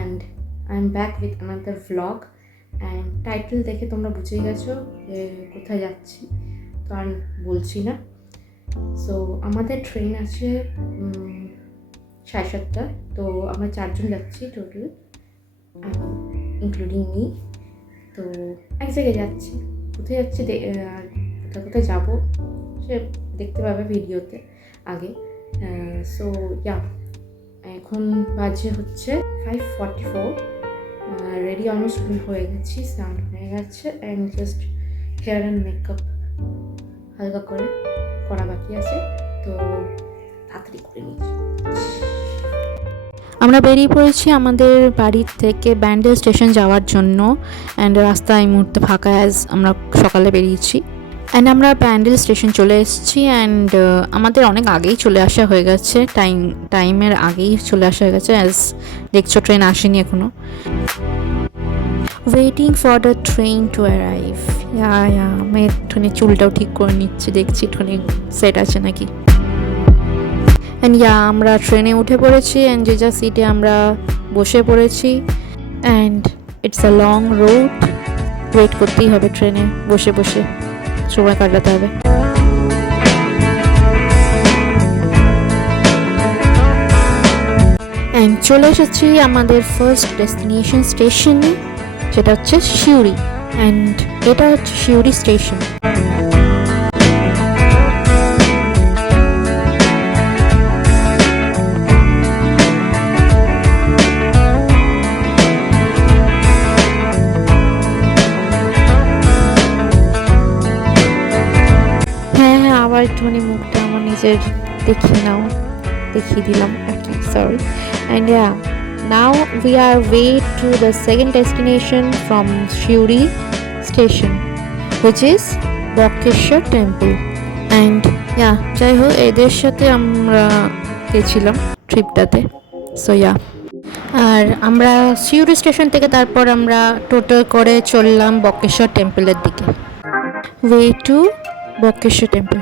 and I'm back with another vlog and title দেখে তোমরা বুঝেই গেছো যে কোথায় যাচ্ছি, তো আর বলছি না। সো আমাদের ট্রেন আছে 7:30, তো আমরা 4 জন যাচ্ছি টোটাল, ইনক্লুডিং মি। তো এক জায়গায় যাচ্ছি, কোথায় যাচ্ছি আর কোথায় যাবো সে দেখতে পাবে ভিডিওতে আগে। সো ইয়া, এখন বাজে হচ্ছে 5:44, রেডি অলমোস্ট হয়ে গেছি, স্নান হয়ে গেছে and just hair and makeup হালকা করে করা বাকি আছে, তো তাড়াতাড়ি করে নিচ্ছি। আমরা বেরিয়ে পড়েছি আমাদের বাড়ির থেকে ব্যান্ডেল স্টেশন যাওয়ার জন্য, অ্যান্ড রাস্তা এই মুহূর্তে ফাঁকা, অ্যাজ আমরা সকালে বেরিয়েছি। অ্যান্ড আমরা ব্যান্ডেল স্টেশন চলে এসেছি, অ্যান্ড আমাদের অনেক আগেই চলে আসা হয়ে গেছে, টাইমের আগেই চলে আসা হয়ে গেছে, অ্যাজ দেখছো ট্রেন আসেনি এখনও। Waiting for the train to arrive. আমি একটুখানি চুলটাও ঠিক করে নিচ্ছি, দেখছি একটুখানি সেট আছে নাকি। অ্যান্ড আমরা ট্রেনে উঠে পড়েছি, অ্যান্ড যে যা সিটে আমরা বসে পড়েছি, and it's a long route, wait করতেই হবে ট্রেনে বসে বসে, সময় কাটাতে হবে। অ্যান্ড চলে এসেছি আমাদের ফার্স্ট ডেস্টিনেশন স্টেশনে, যেটা হচ্ছে সিউড়ি, অ্যান্ড এটা হচ্ছে সিউড়ি স্টেশন। আবার একটুখানি মুখটা আমার নিজের দেখিয়ে দিলাম আর কি, sorry. And now we are way to the second destination from Siuri station, which is Bokkeshwar temple. And যাই হোক, এদের সাথে আমরা গেছিলাম ট্রিপটাতে। সো আর আমরা সিউড়ি স্টেশন থেকে তারপর আমরা টোটো করে চললাম বক্রেশ্বর টেম্পলের দিকে, ওয়ে টু বক্রেশ্বর টেম্পল।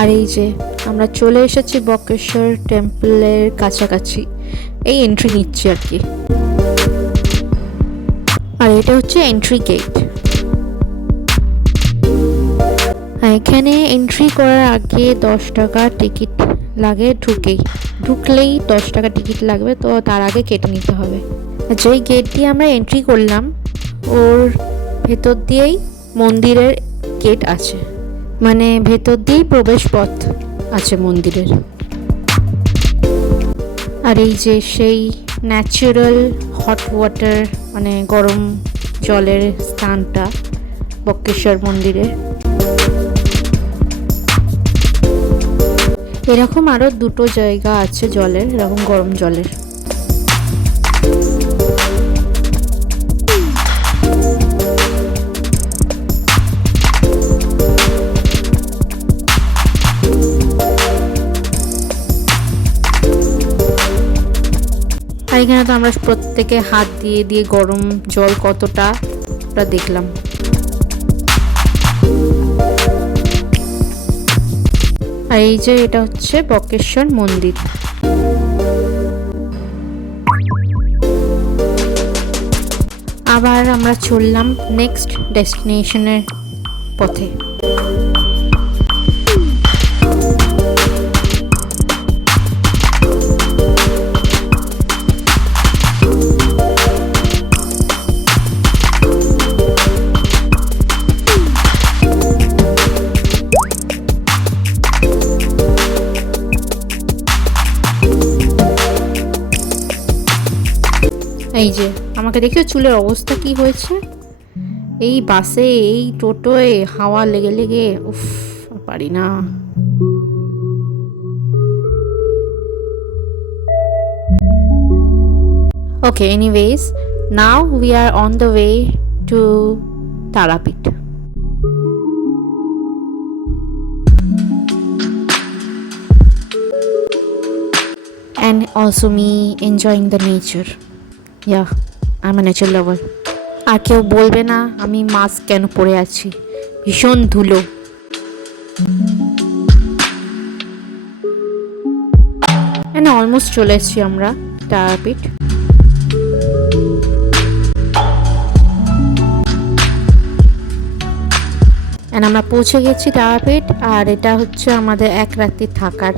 আর এই যে আমরা চলে এসেছি বক্রেশ্বর টেম্পলের কাছাকাছি, এই এন্ট্রি নিচ্ছি আর কি। আর এটা হচ্ছে এন্ট্রি গেট। এখানে এন্ট্রি করার আগে 10 টাকা টিকিট লাগে, ঢুকলেই 10 টাকা টিকিট লাগবে, তো তার আগে কেটে নিতে হবে। যেই গেট দিয়ে আমরা এন্ট্রি করলাম ওর ভেতর দিয়েই মন্দিরের গেট আছে, মানে ভেতর দিয়েই প্রবেশ পথ আছে মন্দিরের। আর এই যে সেই ন্যাচারাল হট ওয়াটার, মানে গরম জলের স্থানটা বক্রেশ্বর মন্দিরে। এরকম আরও 2টো জায়গা আছে জলের, এরকম গরম জলের। আর এখানে তো আমরা প্রত্যেকে হাত দিয়ে দিয়ে গরম জল কতটা ওটা দেখলাম। আর এই যে এটা হচ্ছে বক্রেশ্বর মন্দির। আবার আমরা চললাম নেক্সট ডেস্টিনেশনের পথে। এই যে আমাকে দেখছো চুলের অবস্থা কি হয়েছে, এই বাসে এই টোটোয় হাওয়া লেগে লেগে উফ পারি না। Okay, anyways, now we are on the way to Tarapit. And also me enjoying the nature. Yeah, আমি নেচার লাভার। আর কেউ বলবে না আমি মাস্ক কেন পরে আছি, ভীষণ ধুলো। এখানে অলমোস্ট চলে এসেছি আমরা তারাপীঠ। আমরা পৌঁছে গেছি তারাপীঠ, আর এটা হচ্ছে আমাদের এক রাত্রি থাকার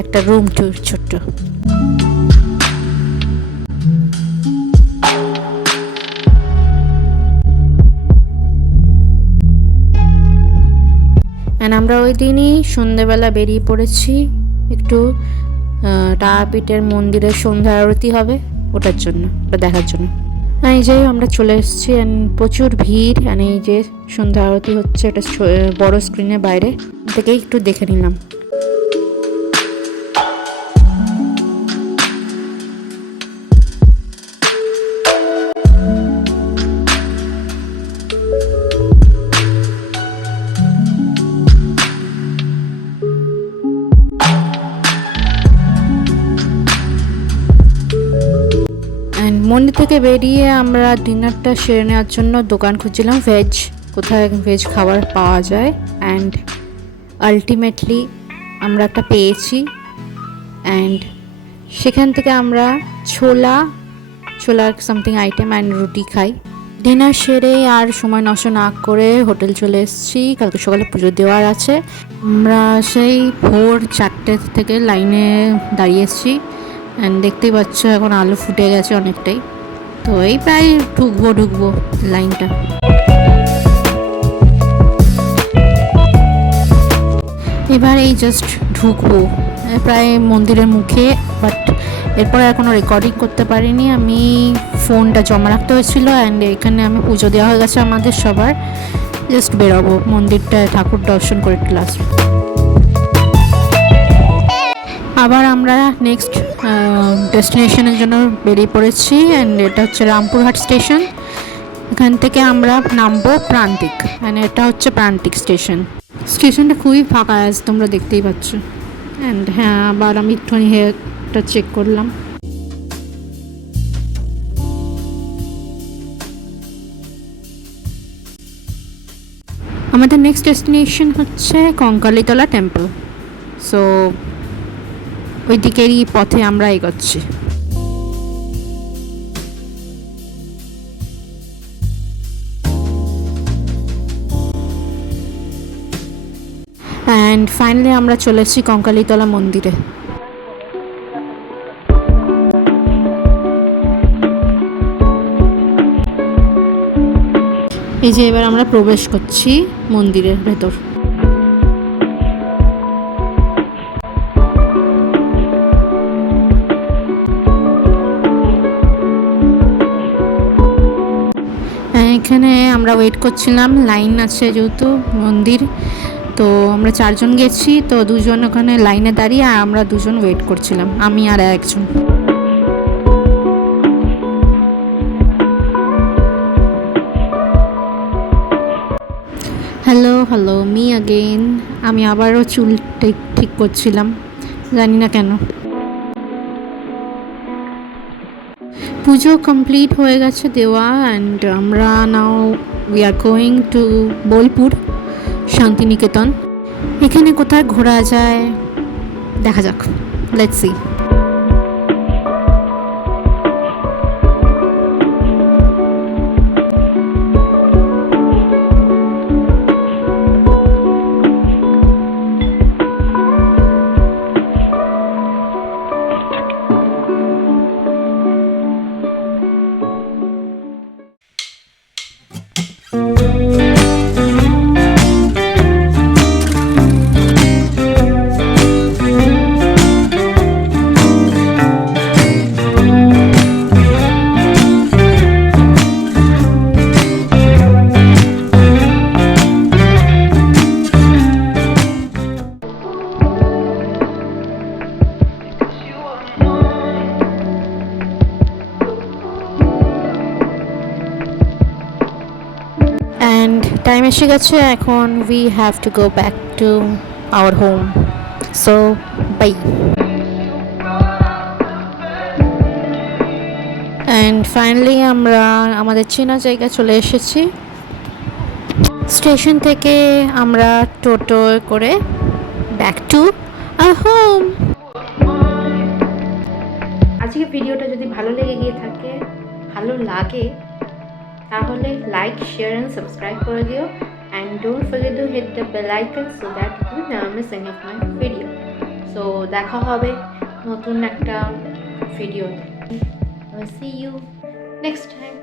একটা রুম ট্যুর ছোট্ট। আমরা ওই দিনই সন্ধ্যেবেলা বেরিয়ে পড়েছি একটু তারাপীঠের মন্দিরের সন্ধ্যা আরতি হবে ওটার জন্য, ওটা দেখার জন্য। এই যে আমরা চলে এসেছি, প্রচুর ভিড়। এই যে সন্ধ্যা আরতি হচ্ছে, এটা বড় স্ক্রিনের বাইরে থেকে একটু দেখে নিলাম। মন্দির থেকে বেরিয়ে আমরা ডিনারটা সেরে নেওয়ার জন্য দোকান খুঁজছিলাম ভেজ, কোথায় ভেজ খাবার পাওয়া যায়। অ্যান্ড আলটিমেটলি আমরা একটা পেয়েছি। অ্যান্ড সেখান থেকে আমরা ছোলার সামথিং আইটেম অ্যান্ড রুটি খাই। ডিনার সেরে আর সময় নষ্ট না করে হোটেল চলে এসেছি, কালকে সকালে পুজো দেওয়ার আছে। আমরা সেই ভোর 4টে থেকে লাইনে দাঁড়িয়ে এসেছি। অ্যান্ড দেখতেই পাচ্ছ এখন আলো ফুটে গেছে অনেকটাই, তো এই প্রায় ঢুকবো লাইনটা। এবার এই জাস্ট ঢুকবো প্রায় মন্দিরের মুখে, বাট এরপরে আর কোনো রেকর্ডিং করতে পারিনি, আমি ফোনটা জমা রাখতে হয়েছিল। অ্যান্ড এখানে আমি পুজো দেওয়া হয়ে গেছে আমাদের সবার, জাস্ট বেরোবো মন্দিরটা ঠাকুর দর্শন করে একটু লাস্ট। আবার আমরা নেক্সট ডেস্টিনেশনের জন্য বেরিয়ে পড়েছি। অ্যান্ড এটা হচ্ছে রামপুরহাট স্টেশন। এখান থেকে আমরা নামবো প্রান্তিক, এটা হচ্ছে প্রান্তিক স্টেশনটা খুবই ফাঁকা আছে, তোমরা দেখতেই পাচ্ছ। অ্যান্ড হ্যাঁ, আবার আমি একটুখানি হেয়ারটা চেক করলাম। আমাদের নেক্সট ডেস্টিনেশন হচ্ছে কঙ্কালীতলা টেম্পল। সো ওই দিকেরই পথে আমরা এগোচ্ছি। অ্যান্ড ফাইনালি আমরা চলে এসেছি কঙ্কালীতলা মন্দিরে। এই যে এবার আমরা প্রবেশ করছি মন্দিরের ভেতর। এখানে আমরা ওয়েট করছিলাম, লাইন আছে যেহেতু মন্দির, তো আমরা 4জন গেছি, তো 2জন ওখানে লাইনে দাঁড়িয়ে আর আমরা 2জন ওয়েট করছিলাম, আমি আর একজন। Hello me again. আমি আবারও চুল ঠিক করছিলাম, জানি না কেন। পুজো কমপ্লিট হয়ে গেছে দেওয়া। অ্যান্ড আমরা now we are going to Bolpur Shantiniketan. এখানে কোথায় ঘোরা যায় দেখা যাক, লেটস সি। অ্যান্ড টাইম এসে গেছে এখন, we have to go back to our home. So bye. And finally আমরা আমাদের চেনা জায়গা চলে এসেছি। স্টেশন থেকে আমরা টোটো করে ব্যাক টু আওয়ার হোম। আজকে ভিডিওটা যদি ভালো লাগে তাহলে লাইক, শেয়ার অ্যান্ড সাবস্ক্রাইব করে দিও, and don't forget to hit the bell icon so that you never miss any of my video. So দেখা হবে নতুন একটা ভিডিওতে। See you next time.